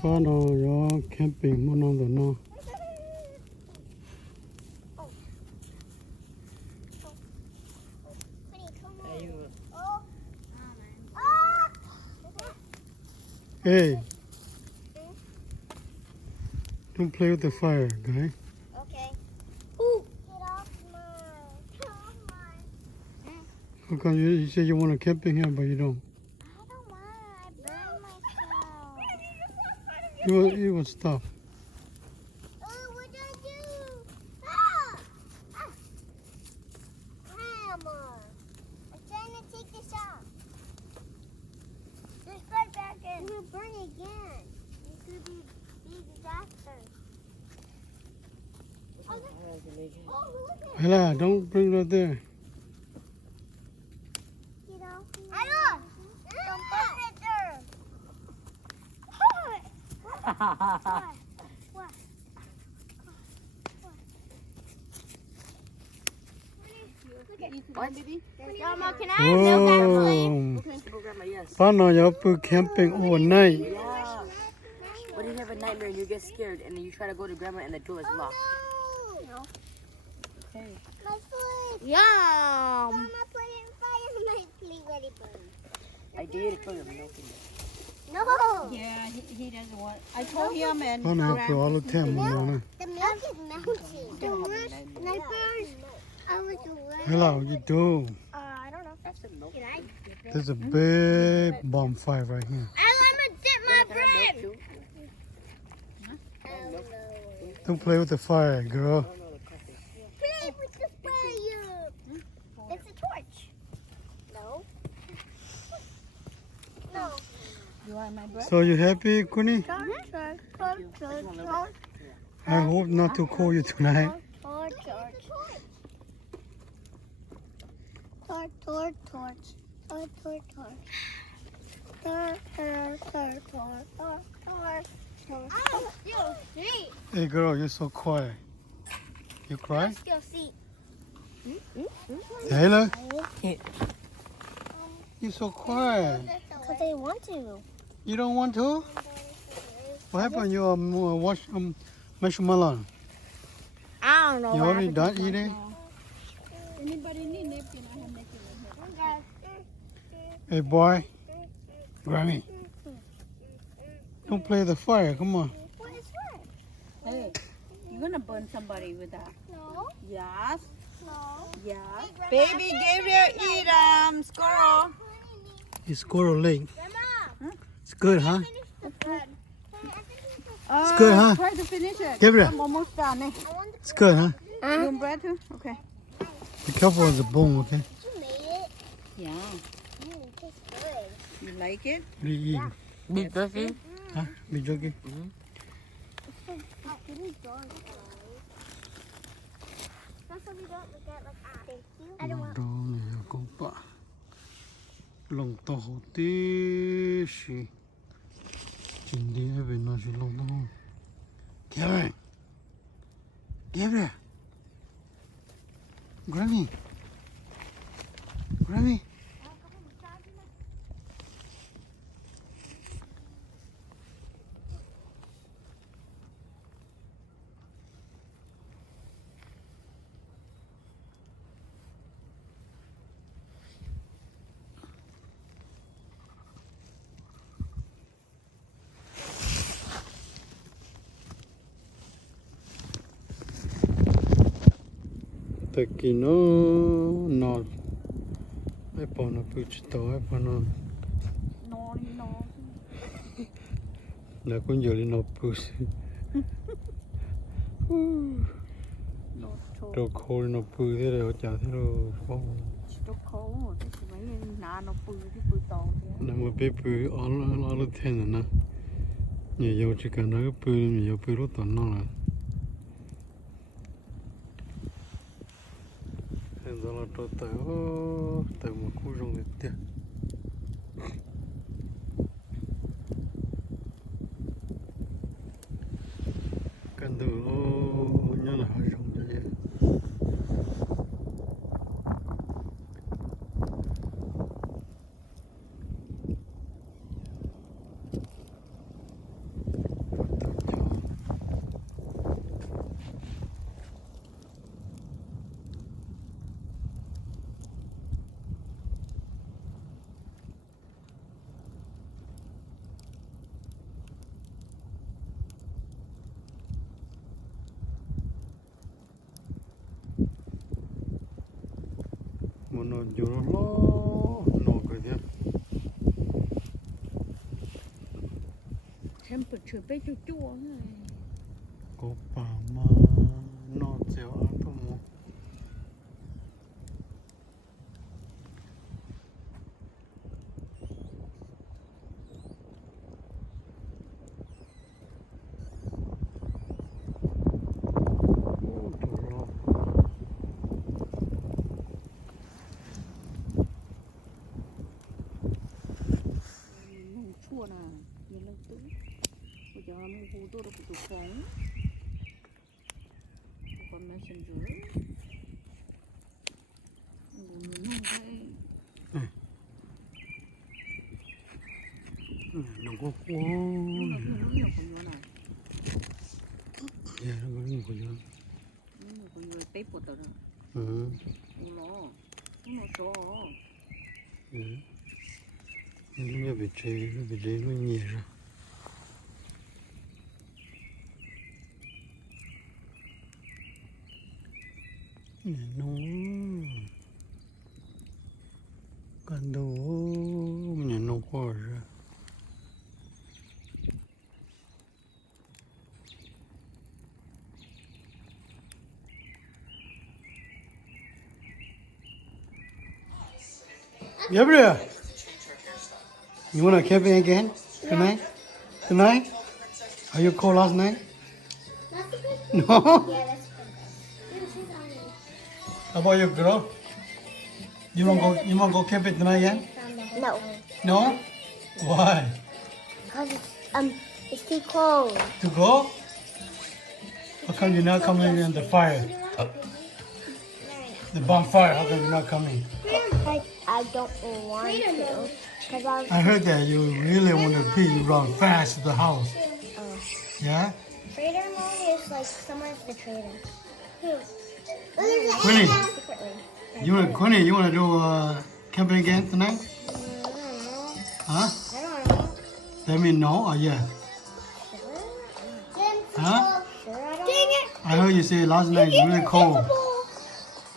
Paano yo camping mo nang no. Hey, don't play with the fire, guy. Okay. Ooh. Get off my. How come you say you want to camping here, but you don't? I don't want. I burned myself. You will stop. Oh, what did I do? Ah! Ah! Hammer. I'm trying to take this off. Just right back in. It will burn again. It could be disaster. Oh, look at it. Ella, don't bring it there. You know. Ella! Don't put it there. What? What, baby? Grandma, can I have milk actually? Oh, Okay, go grandma, yes. paano yo po camping overnight? Yeah. What if you have a nightmare and you get scared and then you try to go to grandma and the door is locked? No. Okay. My foot. Yum. Grandma, put it in fire and my plate ready burn. I dare you to throw your milk in there. No. Yeah, he doesn't want. I told him and Paano yo po all the time mo na? The milk is melting. The worst nightmares. I was away. Ella, what you do? I don't know. That's the milk. Can I? There's a big bonfire right here. I'm gonna dip my Can I have bread. milk too? Oh no. Don't play with the fire, girl. Oh, no, the coffee. Play with the fire. It's a torch. No. No. you want my bread? So you happy, Kuni? Torch. I hope not to call you tonight. Torch. I'm still asleep. Hey girl, you're so quiet. You cry? I'm still asleep. Taylor? You're so quiet. Because I want to. You don't want to? What happened? You watch marshmallow. I don't know. You already done eating? Anybody need napkin? I have napkin in here. Hey boy, Grammy. Don't play the fire. Come on. What is that? Hey, you're gonna burn somebody with that. No. Yes. No. Yes. Hey, Grandma. Baby Gabriel, eat squirrel. It's squirrel leg. Grandma. It's good, huh? Finish the bread. It's good, huh? Try to finish it. Gabriel. I'm almost done. Eh? It's good, huh? You want bread too? Okay. Be careful with the bone, okay? You made it. Yeah. It tastes good. You like it? What are you eating? Beef jerky? Huh? Be joking? It's really dark. That's why we don't look at thank you. I don't want. Đó này con bạ. Lòng to hổ tí xì. Chính đi về nó chỉ lòng to hổ. Gabriel. Gabriel. Grammy. Grammy. Taki no no. Ai bỏ nó bự chỉ tao ai bỏ nó. No. Là con giờ lên nó bự. No. Đồ khô nó bự thế rồi chả thế rồi không. It's cold. This is very nó bự thì bự to. Nó mà bé bự all the time nè. Nhiều chỉ cần nó bự nhiều bự lúc toàn nó là. Hiện giờ là trâu tới một khu rừng để tiệt. Cần từ nhớ là hơi rừng như vậy. nó nhiều nó nó cái gì temperature bé chua chua này. có bà mà nó dẻo ăn thôi mà Chua nè, nhìn lên tứ. Bây giờ mình hú tôi được tụt phóng. Còn messenger. Nhìn không thấy. nó có quá Nó nhiều con nữa này. dạ nó có nhiều cái gì Nhiều con người tép của tớ đó. Nó số. nó bị chế nó nhẹ ra nó cần đồ nhà nó qua ra Gabriel, you wanna camping again tonight? Tonight? Are you cold last night? That's a good. No. Yeah, that's good. Yeah, she's on it. How about you, girl? You wanna go camping tonight again? No, No? Why? because it's too cold. To go? How come you're not coming in the fire? The bonfire, how come you're not coming? I don't want to. Because I heard that you really want to pee, you run fast to the house. Yeah? trader mode is like someone's the trader. Who? Quinny, Secretly. Quinny, you wanna do camping again tonight? Huh? I don't know. That mean no or yeah? Huh? Sure, I don't. Dang it! I heard you say last night it's really cold.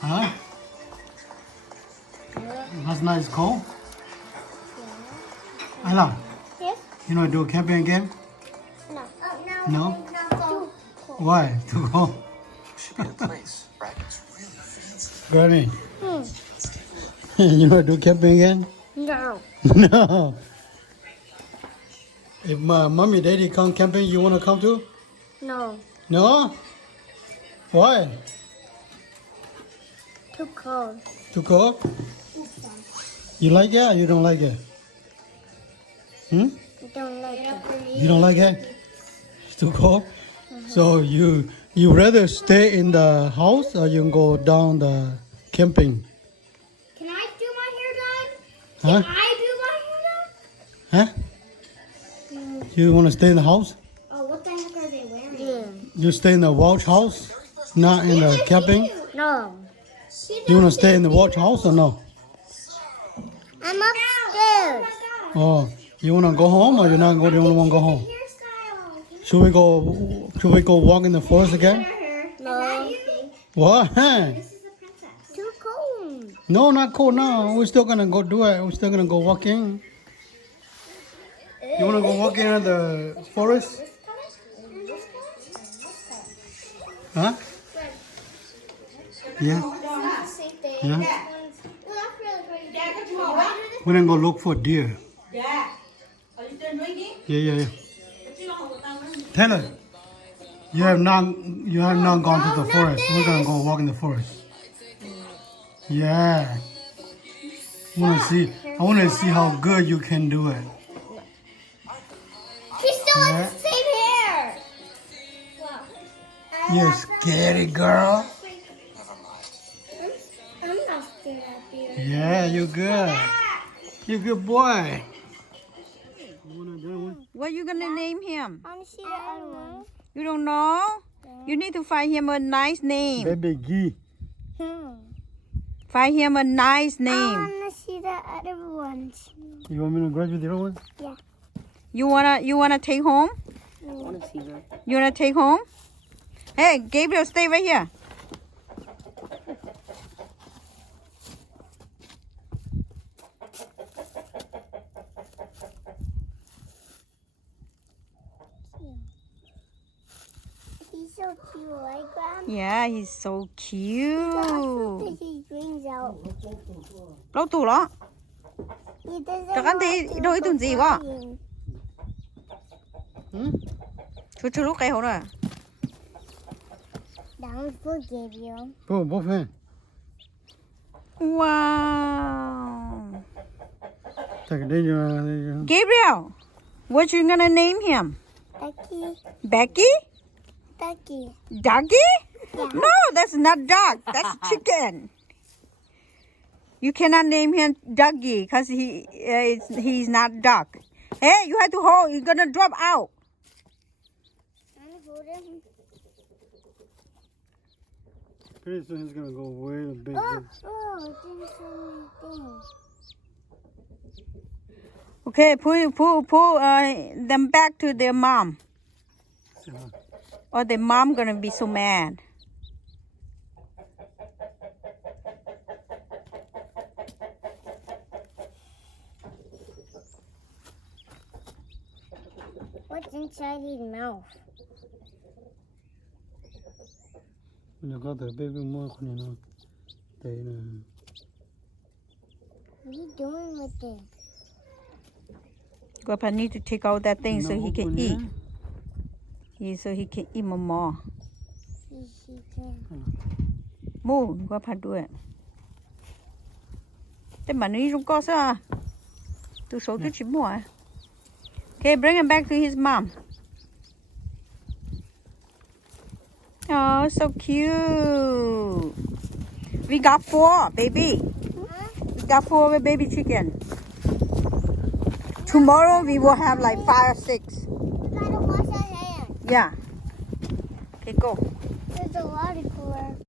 Huh? Last night is cold? Ayla, Yes? you wanna do camping again? No. No? Too cold. Why? Too cold? Granny, you wanna do camping again? No. No. If my mommy daddy come camping, you wanna come too? No. No? Why? Too cold. Too cold? You like it or you don't like it? Hmm? I don't like it. You don't like it? It's too cold? So you rather stay in the house or you go down the camping? Can I do my hair done? Huh? Can I do my hair Huh? You wanna stay in the house? done? Oh, what the heck are they wearing? Yeah. You stay in the watch house? Not in the camping? No. You wanna stay in the watch house or no? I'm upstairs. Oh, you wanna go home or you not go? You don't wanna go home? Should we go walk in the forest again? No. What? Too cold. No, not cold now. We're still gonna go do it. We're still gonna go walking. You wanna go walking in the forest? Huh? Yeah. Yeah. We're gonna go look for deer. Yeah. Taylor, you have not gone to the forest. We're gonna go walk in the forest. Yeah. I wanna see how good you can do it. She still Yeah. has the same hair. You scary girl. I'm not scared of deer. Yeah, you good. You good boy. What you gonna name him? I want to see the other one. You don't know? You need to find him a nice name. Baby Gee. Find him a nice I name. want to see the other ones. You want me to grab you the other one? Yeah. You wanna take home? I want to see her. You wanna take home? Hey, Gabriel, stay right here. so cute, right, Grandma? Yeah, he's so cute. His wings out. Lâu tủ đó. He doesn't Chắc ăn thì want to đôi go tuần gì quá. flying. Chú chú lúc cái hổ rồi. That one's for Gabriel. Bố, bố phê. Wow. Take it in your... Gabriel, what you gonna name him? Becky. Becky? Becky. Doggy? Yeah. No, that's not dog. That's chicken. You cannot name him Doggy because he's not dog. Hey, you have to hold. You're gonna drop out. I'm holding. Pretty soon he's gonna go way big. Oh, it didn't show anything. Okay, pull them back to their mom. Or their mom gonna be so mad. What's inside his mouth? You got the baby more, you know. They, What are you doing with it? Grandpa need to take out that thing so he can open, eat. yeah? So he can eat more. She can. Move, Grandpa do it. Thế mà nó đi trong co sao à? Tôi số cái chỉ mua à? Okay, bring him back to his mom. Oh, so cute. We got 4, baby. We got 4 baby chicken. Tomorrow we will have like 5 or 6. We gotta wash our hands. Yeah. Okay, go. There's a lot of cooler.